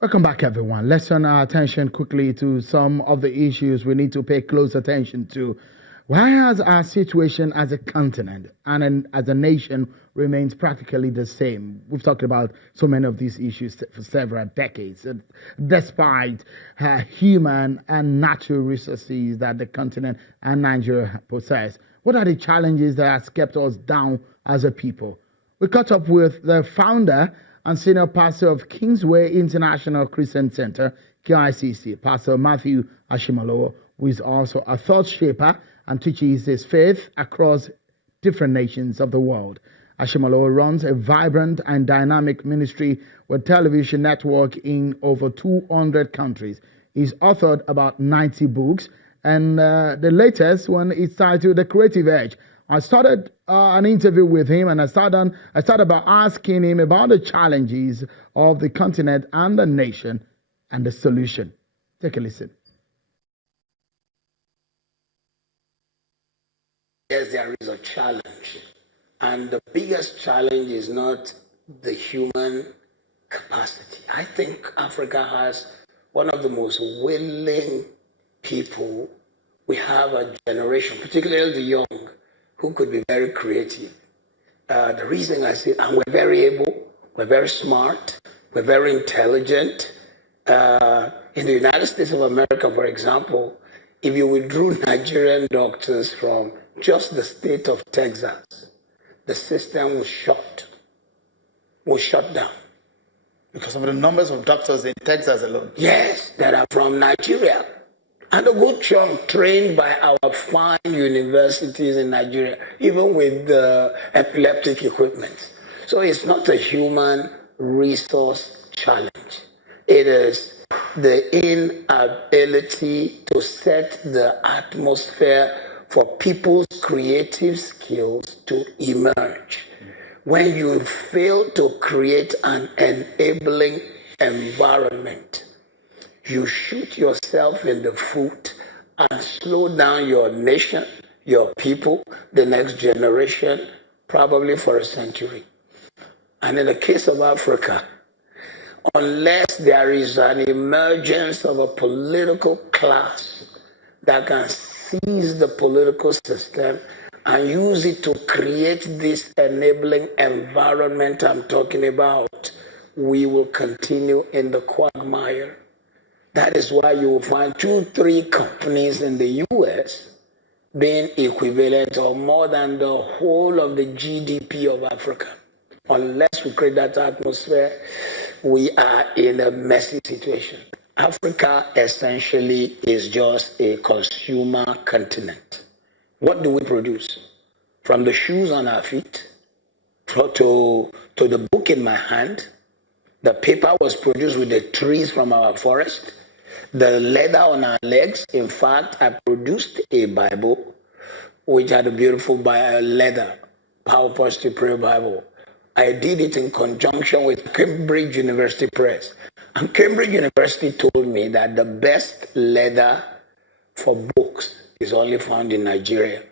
Welcome back, everyone. Let's turn our attention quickly to some of the issues we need to pay close attention to. Why has our situation as a continent and as a nation remains practically the same? We've talked about so many of these issues for several decades, despite human and natural resources that the continent and Nigeria possess. What are the challenges that have kept us down as a people? We caught up with the founder and senior pastor of Kingsway International Christian Center, KICC, Pastor Matthew Ashimolowo, who is also a thought shaper and teaches his faith across different nations of the world. Ashimolowo runs a vibrant and dynamic ministry with television network in over 200 countries. He's authored about 90 books, and the latest one is titled The Creative Edge. I started an interview with him, and I started by asking him about the challenges of the continent and the nation and the solution. Take a listen. Yes, there is a challenge. And the biggest challenge is not the human capacity. I think Africa has one of the most willing people. We have a generation, particularly the young, who could be very creative. The reason I say, and we're very able, we're very smart, we're very intelligent. In the United States of America, for example, if you withdrew Nigerian doctors from just the state of Texas, the system was shut down. Because of the numbers of doctors in Texas alone? Yes, that are from Nigeria. And a good chunk trained by our fine universities in Nigeria, even with the epileptic equipment. So it's not a human resource challenge. It is the inability to set the atmosphere for people's creative skills to emerge. When you fail to create an enabling environment, you shoot yourself in the foot and slow down your nation, your people, the next generation, probably for a century. And in the case of Africa, unless there is an emergence of a political class that can seize the political system and use it to create this enabling environment I'm talking about, we will continue in the quagmire. That is why you will find 2-3 companies in the US being equivalent or more than the whole of the GDP of Africa. Unless we create that atmosphere, we are in a messy situation. Africa essentially is just a consumer continent. What do we produce? From the shoes on our feet to the book in my hand. The paper was produced with the trees from our forest. The leather on our legs. In fact, I produced a Bible which had a beautiful leather, Power Positive Prayer Bible. I did it in conjunction with Cambridge University Press. And Cambridge University told me that the best leather for books is only found in Nigeria.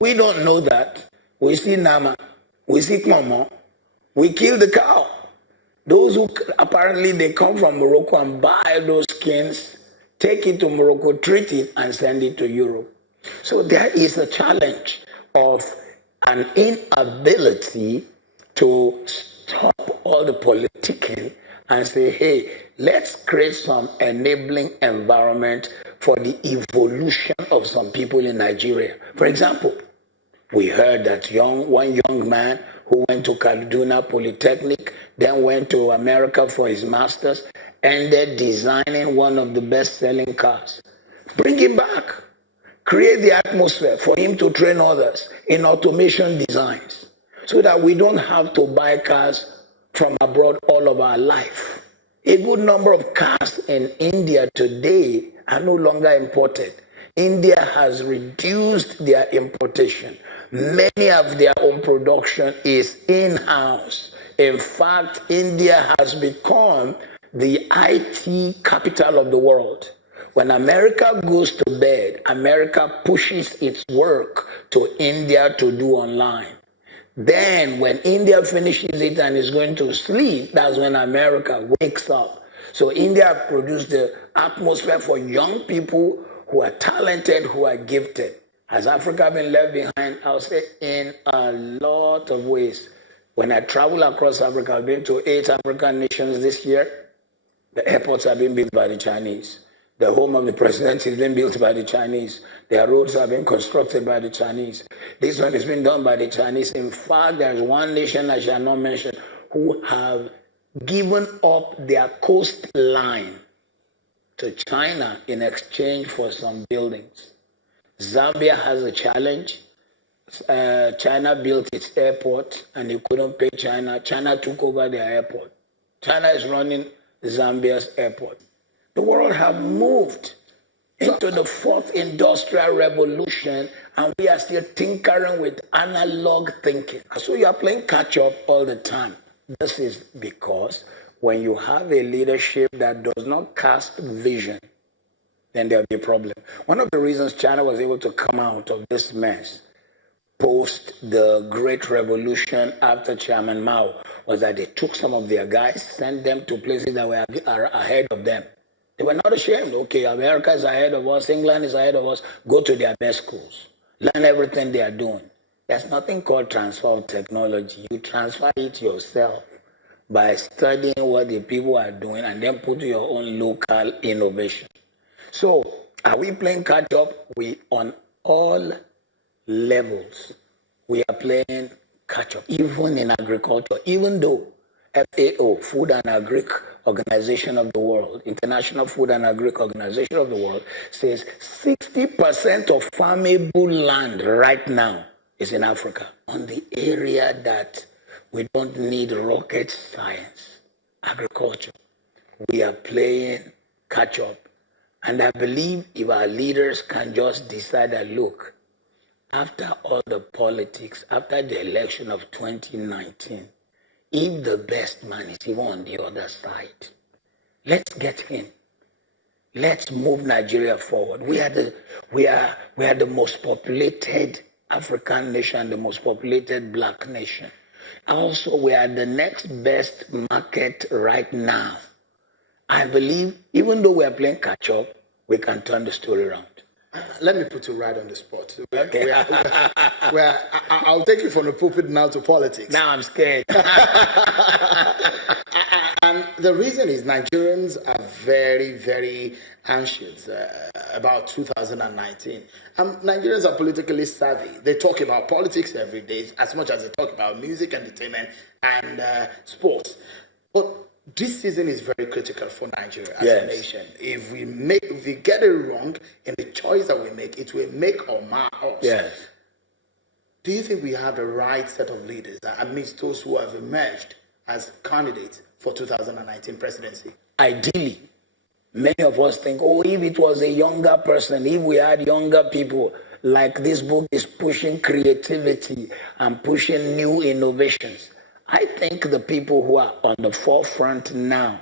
We don't know that. We see Nama, we see Mama, we kill the cow. Those who apparently they come from Morocco and buy those skins, take it to Morocco, treat it, and send it to Europe. So there is a challenge of an inability to stop all the politicking and say, hey, let's create some enabling environment for the evolution of some people in Nigeria. For example, we heard that one young man who went to Kaduna Polytechnic, then went to America for his master's, ended designing one of the best-selling cars. Bring him back. Create the atmosphere for him to train others in automation designs so that we don't have to buy cars from abroad all of our life. A good number of cars in India today are no longer imported. India has reduced their importation. Many of their own production is in-house. In fact, India has become the IT capital of the world. When America goes to bed, America pushes its work to India to do online. Then when India finishes it and is going to sleep, that's when America wakes up. So India produced the atmosphere for young people who are talented, who are gifted. Has Africa been left behind? I'll say in a lot of ways. When I travel across Africa, I've been to 8 African nations this year. The airports have been built by the Chinese. The home of the president has been built by the Chinese. Their roads have been constructed by the Chinese. This one has been done by the Chinese. In fact, there is one nation I shall not mention who have given up their coastline to China in exchange for some buildings. Zambia has a challenge. China built its airport and you couldn't pay China. China took over their airport. China is running Zambia's airport. The world have moved into the 4th industrial revolution, and we are still tinkering with analog thinking. So you are playing catch up all the time. This is because when you have a leadership that does not cast vision, then there'll be a problem. One of the reasons China was able to come out of this mess post the Great Revolution after Chairman Mao was that they took some of their guys, sent them to places that were ahead of them. They were not ashamed. Okay, America is ahead of us, England is ahead of us. Go to their best schools. Learn everything they are doing. There's nothing called transfer of technology. You transfer it yourself by studying what the people are doing and then put your own local innovation. So, are we playing catch up? We, on all levels, we are playing catch up, even in agriculture, even though FAO, Food and Agric Organization of the World, International Food and Agric Organization of the World, says 60% of farmable land right now is in Africa, on the area that we don't need rocket science, agriculture. We are playing catch up. And I believe if our leaders can just decide that, look, after all the politics, after the election of 2019, if the best man is even on the other side, let's get him. Let's move Nigeria forward. We are the most populated African nation, the most populated black nation. Also, we are the next best market right now. I believe, even though we are playing catch up, we can turn the story around. Let me put you right on the spot. I'll take you from the pulpit now to politics. Now I'm scared. And the reason is Nigerians are very, very anxious about 2019. Nigerians are politically savvy. They talk about politics every day as much as they talk about music, entertainment, and sports. But this season is very critical for Nigeria as a nation. If we get it wrong in the choice that we make, it will make or mar us. Yes. Do you think we have the right set of leaders amidst those who have emerged as candidates for 2019 presidency? Ideally, many of us think, if it was a younger person, if we had younger people, like this book is pushing creativity and pushing new innovations. I think the people who are on the forefront now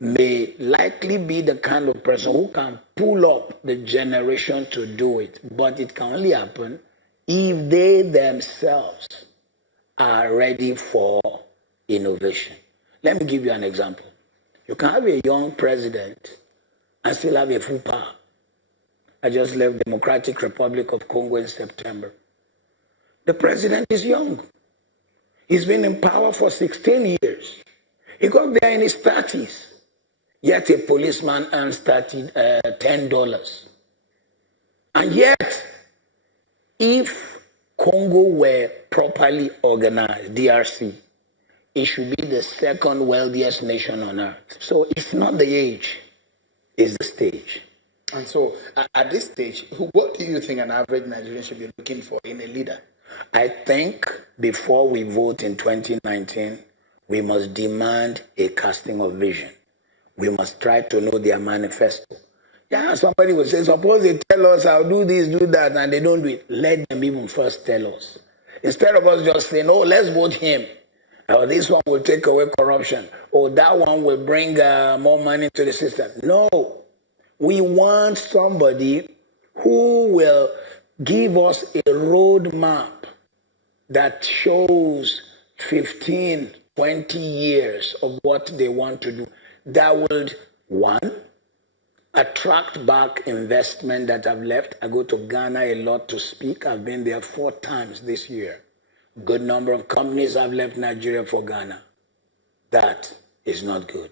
may likely be the kind of person who can pull up the generation to do it. But it can only happen if they themselves are ready for innovation. Let me give you an example. You can have a young president and still have a full power. I just left Democratic Republic of Congo in September. The president is young. He's been in power for 16 years. He got there in his 30s. Yet a policeman earns $10. And yet, if Congo were properly organized, DRC, it should be the second wealthiest nation on earth. So it's not the age, it's the stage. And so at this stage, what do you think an average Nigerian should be looking for in a leader? I think before we vote in 2019, we must demand a casting of vision. We must try to know their manifesto. Yeah, somebody will say, suppose they tell us I'll do this, do that, and they don't do it. Let them even first tell us. Instead of us just saying, let's vote him. Or this one will take away corruption. Or that one will bring more money to the system. No. We want somebody who will give us a roadmap that shows 15, 20 years of what they want to do. that would, one, attract back investment that I've left. I go to Ghana a lot to speak. I've been there 4 times this year. Good number of companies have left Nigeria for Ghana. That is not good.